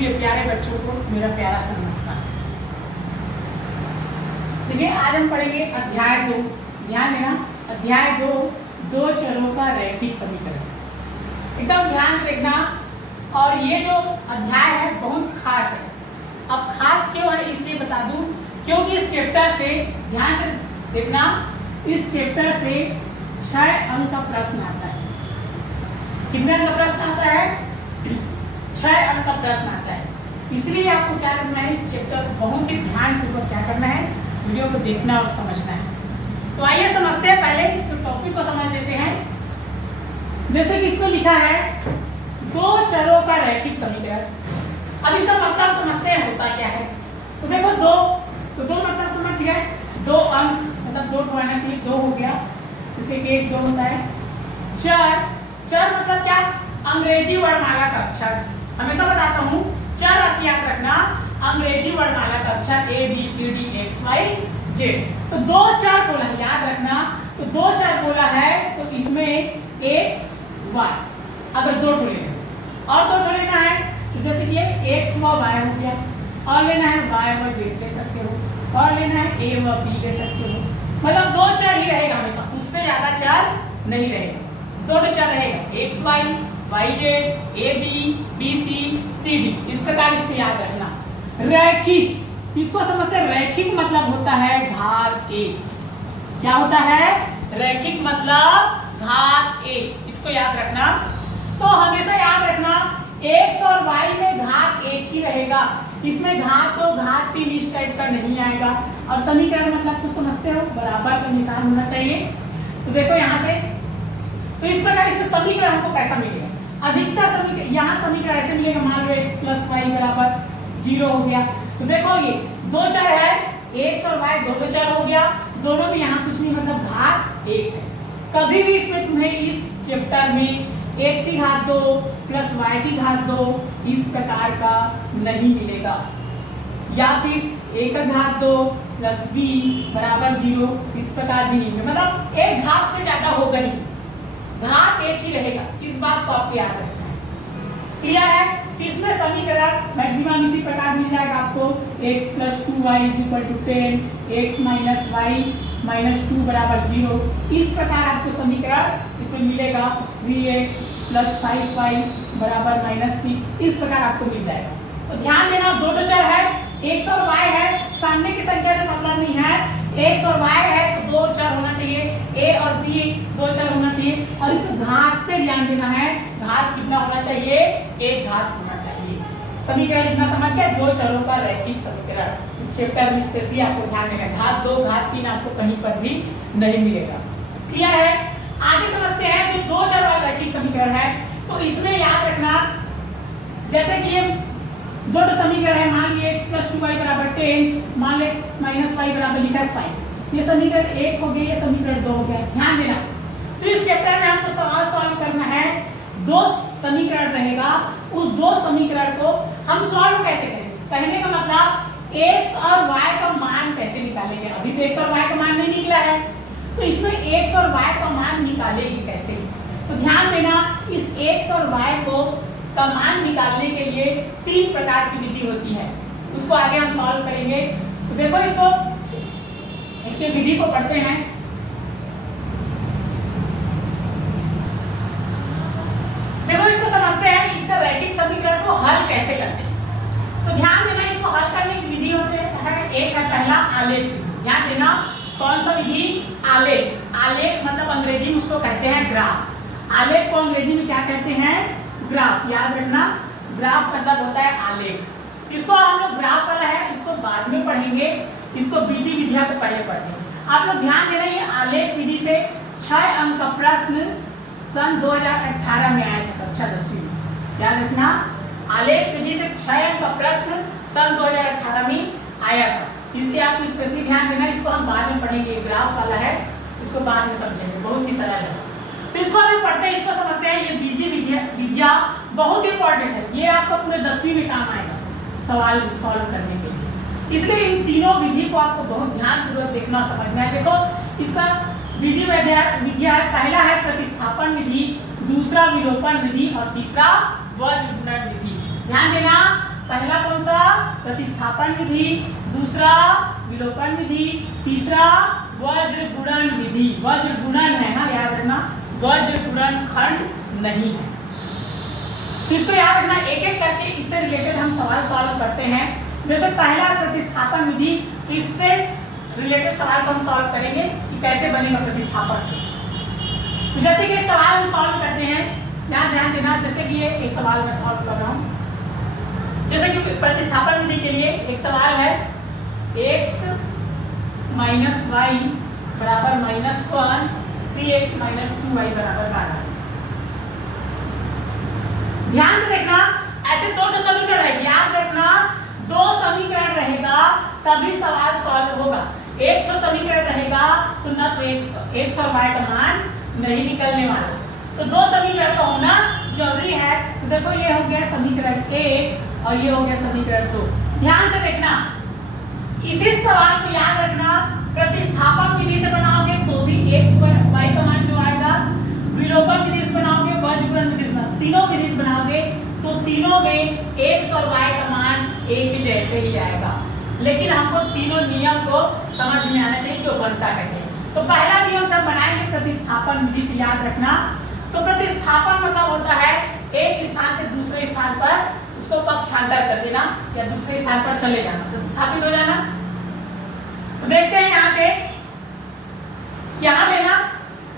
मेरे प्यारे बच्चों को मेरा प्यारा सा नमस्कार। देखिए आज हम पढ़ेंगे अध्याय 2। ध्यान देना, अध्याय 2 दो चरों का रैखिक समीकरण। एकदम ध्यान से देखना। और ये जो अध्याय है बहुत खास है। अब खास क्यों है इसलिए बता दूं, क्योंकि इस चैप्टर से ध्यान से देखना, इस चैप्टर से 6 अंक का प्रश्न आता है। कितने अंक का प्रश्न आता है? 6 अंक का प्रश्न आता है। इसलिए आपको क्या करना है, इस चैप्टर को बहुत ही ध्यानपूर्वक क्या करना है, वीडियो को देखना और समझना है। तो आइए समझते हैं, पहले इस टॉपिक को समझ लेते हैं। जैसे कि इसमें लिखा है दो चरों का रैखिक समीकरण। अब इसका मतलब समझते हैं होता क्या है। तो देखो दो मतलब समझ गए, 2 अंक मतलब 2 आना चाहिए, 2 हो गया, जैसे कि 1 2 होता है। चर मतलब क्या? अंग्रेजी वर्णमाला का अक्षर। हमेशा बताता हूँ, चर राशि याद रखना, अंग्रेजी वर्णमाला का अक्षर A B C D X Y Z। तो 2 चर बोला है, याद रखना। तो 2 चर बोला है तो इसमें X Y अगर 2 लेना और 2 लेना है तो जैसे कि X व Y हो गया, और लेना है Y व Z ले सकते हो, और लेना है A व B ले सकते हो। मतलब 2 चर ही रहेगा हमेशा, उससे ज्यादा चर नहीं रहेगा। 2 चर रहेगा, X Y Y Z A B B C C D। इस प्रकार इसको याद रखना। रैखिक, इसको समझते हैं। रैखिक मतलब होता है घात 1। क्या होता है? रैखिक मतलब घात 1। इसको याद रखना। तो हमेशा याद रखना x और y में घात 1 ही रहेगा, इसमें घात 2 घात 3 इस टाइप का नहीं आएगा। और समीकरण मतलब तो समझते हो, बराबर का निशान होना चाहिए। तो देखो यहाँ से, तो इस प्रकार इसमें समीकरण हमको कैसा मिलेगा? अधिकतर समीकरण यहाँ समीकरण ऐसे मिलेगा, मान लो x + y = 0 हो गया। तो देखो ये 2 चर है, x और y 2 चर हो गया, दोनों भी यहाँ कुछ नहीं मतलब घात 1 है। कभी भी इसमें तुम्हें इस चैप्टर में x की घात 2 + y की घात 2 इस प्रकार का नहीं मिलेगा, या फिर a का घात 2 + b = 0 इस प्रकार भी नहीं मिलेगा। मतलब एक घात से ज्यादा होगा ही, घात 1 ही रहेगा। इस बात को आपको याद रखना है। क्लियर है? तो इसमें समीकरण मैक्सिमम इसी प्रकार मिल जाएगा आपको, x + 2y = 10, x - y - 2 = 0। इस प्रकार आपको समीकरण इसमें मिलेगा। 3x + 5y = -6 इस प्रकार आपको मिल जाएगा। तो ध्यान देना, 2 चर है, x और y है, सामने की संख्या से मतलब नहीं है। x और y है तो 2 चर होना चाहिए, a और b 2 चर होना चाहिए। और इस घात पे ध्यान देना है, घात कितना होना चाहिए? 1 घात होना चाहिए। समीकरण इतना समझ गए, 2 चरों का रैखिक समीकरण। इस चैप्टर में स्पेशली आपको ध्यान देना है, घात 2 घात 3 आपको कहीं पर भी नहीं मिलेगा। क्लियर है? आगे समझते हैं जो 2 चर वाला रैखिक समीकरण है। तो इसमें याद रखना, जैसे कि ये 2 समीकरण है, मान लीजिए x + 2y = 10, मान लीजिए x - y = लिखा है 5। ये समीकरण 1 हो गया, ये समीकरण 2 हो गया। ध्यान देना। तो इस चैप्टर में हमको सवाल सॉल्व करना है। 2 समीकरण रहेगा, उस 2 समीकरण को हम सॉल्व कैसे करें? कहने का मतलब x और y का मान कैसे निकालेंगे? अभी तो x और y का मान नहीं निकला है, तो इसमें x और y का मान निकालेंगे कैसे? तो ध्यान देना, इस x और y का मान निकालने के लिए 3 प्रकार की विधि होती है, उसको आगे हम सॉल्व करेंगे। तो देखो इसके विधि को पढ़ते हैं। देखो इसको समझते हैं, इसका रैखिक समीकरण को हल कैसे करते हैं। तो ध्यान देना, इसको हल करने की विधि होते हैं। एक है पहला आलेख। ध्यान देना, कौन सा विधि? आलेख। आलेख मतलब अंग्रेजी में उसको कहते हैं ग्राफ। आलेख को अंग्रेजी में क्या कहते हैं? ग्राफ। याद रखना, ग्राफ मतलब होता है आलेख। इसको हम लोग ग्राफ वाला है, इसको बाद में पढ़ेंगे, इसको बीजी विधियां को पहले पढ़ते हैं। आप लोग ध्यान देना, ये आलेख विधि से 6 अंक का प्रश्न सन 2018 में आया था, कक्षा 10वीं में। याद रखना, आलेख विधि से 6 अंक का प्रश्न सन 2018 में आया था। इसलिए आपको स्पेशली ध्यान देना, इसको हम बाद में पढ़ेंगे। ग्राफ वाला है, इसको बाद में समझेंगे, बहुत ही सरल है। तो इसको हम पढ़ते हैं, इसको समझते हैं। ये बीजी विधिया बहुत इंपॉर्टेंट है, ये आपको पूरे 10वीं में काम आएगा सवाल सॉल्व करने के लिए। इसलिए इन तीनों विधि को आपको बहुत ध्यानपूर्वक देखना समझना है। देखो इसका बीजी विधिया है, पहला है प्रतिस्थापन विधि, दूसरा विलोपन विधि और तीसरा वज्र गुणन विधि। ध्यान देना, पहला कौन सा? प्रतिस्थापन विधि, दूसरा विलोपन विधि, तीसरा वज्र गुणन विधि। वज्र गुणन है ना, याद रखना, वज्र गुणन खंड नहीं है। तो इसको याद रखना, एक एक करके इससे रिलेटेड हम सवाल सॉल्व करते हैं। जैसे पहला प्रतिस्थापन विधि, तो इससे रिलेटेड सवाल को हम सॉल्व करेंगे कि कैसे बनेगा प्रतिस्थापन से। तो जैसे कि एक सवाल हम सॉल्व करते हैं, यहाँ ध्यान देना, जैसे कि ये एक सवाल मैं सॉल्व कर रहा हूँ। जैसे कि प्रतिस्थापन विधि के लिए एक सवाल है x माइनस वाई बराबर -1, 3x माइनस 2y बराबर 12। ध्यान से देखना, ऐसे दो समीकरण रहेंगे, याद रखना, दो समीकरण रहेगा तभी सवाल सॉल्व होगा। एक तो समीकरण रहेगा तो न तो x और y का मान नहीं निकलने वाला, तो दो समीकरण का होना जरूरी है। तो देखो ये हो गया समीकरण 1 और ये हो गया समीकरण 2। ध्यान से देखना, इसी सवाल को याद रखना, प्रतिस्थापन विधि से बनाओगे तो भी x y का मान जो आएगा, विलोपन विधि से बनाओगे, वज्र गुणन विधि से बनाओगे, तीनों विधि से बनाओगे तो तीनों में x और y का मान एक जैसे ही आएगा। लेकिन हमको तीनों नियम को समझ में आना चाहिए कि वो बनता कैसे। तो पहला नियम से हम बनाएंगे प्रतिस्थापन विधि से, याद रखना। तो प्रतिस्थापन मतलब होता है एक स्थान से दूसरे स्थान पर उसको पक्षांतर कर देना या दूसरे स्थान पर चले जाना, प्रतिस्थापित हो जाना। तो देखते हैं यहाँ से, यहाँ लेना,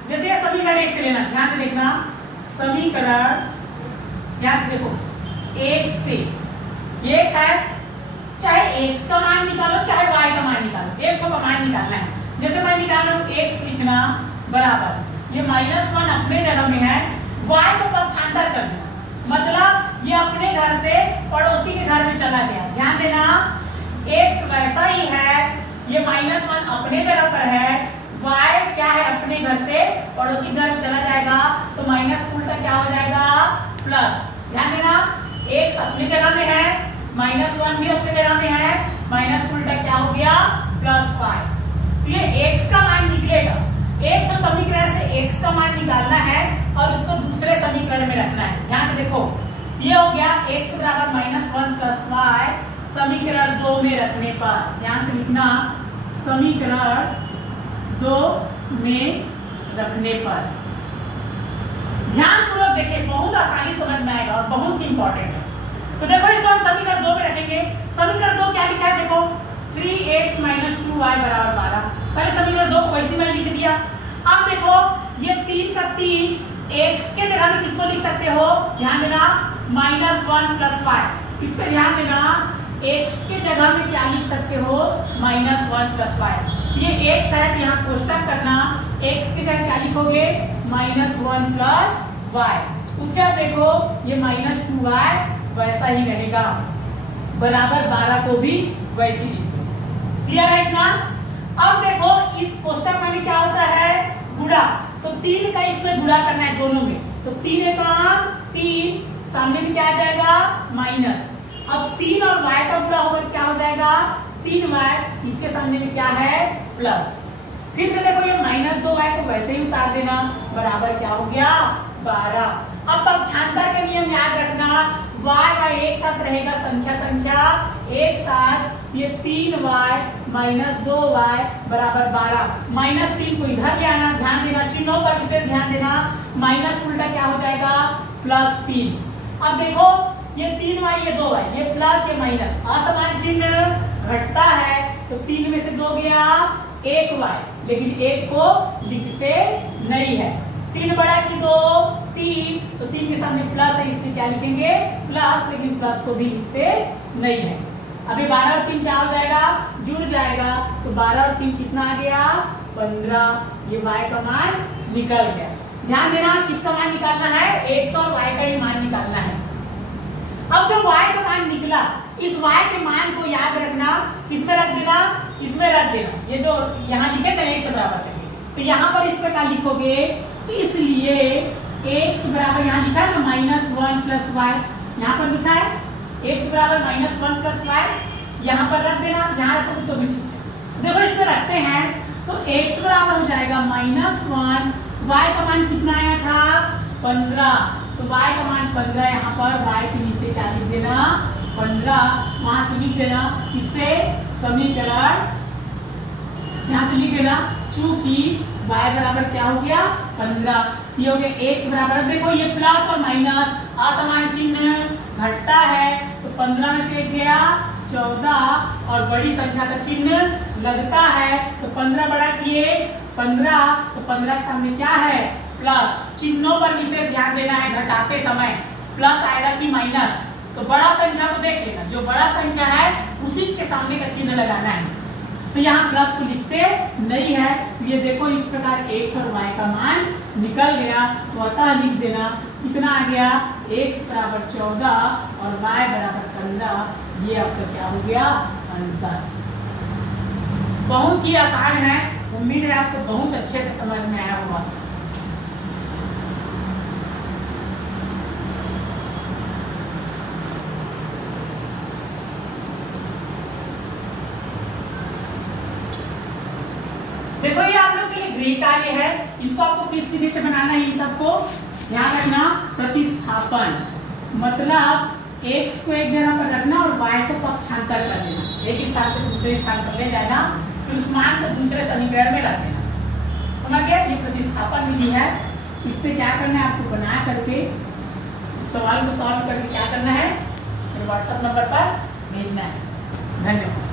जैसे ये समीकरण 1 से लेना, ध्यान से देखना, समीकरण ध्यान से देखो, 1 से ये है, चाहे x का मान निकालो चाहे y का मान निकालो, एक तो का मान निकालना है। जैसे मैं निकाल रहा हूँ x लिखना बराबर, ये -1 अपने जगह में है, y को पक्षांतर कर देना, मतलब ये अपने घर से पड़ोसी के घर में चला गया। ध्यान देना, x वैसा ही है, ये -1 अपने जगह पर है, y क्या है, अपने घर से पड़ोसी घर में चला जाएगा, तो माइनस उल्टा क्या हो जाएगा, प्लस। ध्यान देना, x अपनी जगह में है, -1 भी अपनी जगह में है, माइनस उल्टा क्या हो गया, +5। तो ये x का मान निकलेगा। एक तो समीकरण से x का मान निकालना है और उसको दूसरे समीकरण में रखना है। ध्यान से देखो, ये हो गया x बराबर -1 + y, समीकरण 2 में रखने पर, ध्यान से लिखना, समीकरण 2 में रखने पर। ध्यानपूर्वक देखिए, बहुत आसानी समझ में आएगा और बहुत ही इंपॉर्टेंट है। तो देखो इसको हम समीकरण 2 में रखेंगे। समीकरण 2 क्या लिखा है, देखो 3x माइनस 2y बराबर 12। पहले समीकरण 2 को वैसे मैं लिख दिया। अब देखो ये 3 का 3, x के जगह में किसको लिख सकते हो, ध्यान देना, -1 + y। इस पे ध्यान देना, x के जगह में क्या लिख सकते हो, -1 + y। ये x है, यहाँ कोष्टक करना, x की जगह क्या लिखोगे, -1 + y। उसके बाद देखो ये -2y वैसा ही रहेगा, बराबर 12 को भी वैसी लिखो। क्लियर है इतना? अब देखो इस कोष्टक में क्या होता है, गुणा, तो 3 का इसमें गुणा करना है दोनों में, तो 3 × 3, सामने में क्या आ जाएगा, माइनस। अब 3 और y का गुणा होगा क्या हो जाएगा, 3y, इसके सामने में क्या है, प्लस। फिर से देखो ये -2y को वैसे ही उतार देना, बराबर क्या हो गया, 12। अब पक्षांतर के नियम याद रखना, y का एक साथ रहेगा संख्या एक साथ, ये 3y - 2y बराबर 12। -3 को इधर ले आना, ध्यान देना, चिन्हों पर विशेष ध्यान देना, माइनस उल्टा क्या हो जाएगा, +3। अब देखो ये 3y ये 2y, ये प्लस ये माइनस, असमान चिन्ह घटता है, तो 3 में से 2 गया, 1y, लेकिन 1 को लिखते नहीं है। 3 बड़ा की 2, 3, तो 3 के सामने प्लस है, इसलिए क्या लिखेंगे, प्लस, लेकिन प्लस को भी लिखते नहीं है। अभी 12 और 3 क्या हो जाएगा, जुड़ जाएगा, तो 12 और 3 कितना आ गया, 15। ये y का मान निकल गया। ध्यान देना, किसका मान निकालना है, x और y का ही मान निकालना है। अब जो y का मान निकला, इस y के मान को याद रखना, किसमें रख देना, इसमें रख देना। ये जो यहाँ लिखे थे x बराबर करके, तो यहाँ पर इस पे क्या लिखोगे, इसलिए x बराबर यहाँ लिखा है ना -1 + y, यहाँ पर लिखा है x बराबर -1 + y, यहाँ पर रख देना, यहाँ रखोगे तो भी ठीक है। देखो इसमें रखते हैं, तो x बराबर हो जाएगा -1, y का मान कितना आया था, 15, तो y का मान 15, यहाँ पर y के नीचे क्या लिख देना, 15 वहां से लिख देना, इससे समीकरण यहां से लिख देना, चूंकि y बराबर क्या हो गया 15, ये हो गया x बराबर, देखो ये प्लस और माइनस असमान चिन्ह घटता है तो 15 में से एक गया 14 और बड़ी संख्या का चिन्ह लगता है तो 15 बड़ा किए 15, तो 15 के सामने क्या है प्लस, चिन्हों पर विशेष ध्यान देना है, घटाते समय प्लस आएगा कि माइनस, तो बड़ा संख्या को देख लेना, जो बड़ा संख्या है उसी के सामने का चिन्ह लगाना है, तो यहाँ प्लस को लिखते नहीं है, तो ये देखो इस प्रकार x और y का मान निकल गया, तो अतः लिख देना कितना आ गया x बराबर 14 और y बराबर 15, ये आपका क्या हो गया आंसर। बहुत ही आसान है, उम्मीद है आपको बहुत अच्छे से समझ में आया होगा। देखो ये आप लोग के लिए ग्रीक कार्य है, इसको आपको किस विधि से बनाना है, इन सबको ध्यान रखना, प्रतिस्थापन मतलब x को एक जगह पर रखना और y को पक्षांतर कर देना, एक स्थान से दूसरे स्थान पर ले जाना, फिर उस मान को दूसरे समीकरण में रख देना, समझ गए, ये प्रतिस्थापन विधि है। इससे क्या करना है आपको बना करके सवाल को सॉल्व करके क्या करना है, व्हाट्सएप नंबर पर भेजना है। धन्यवाद।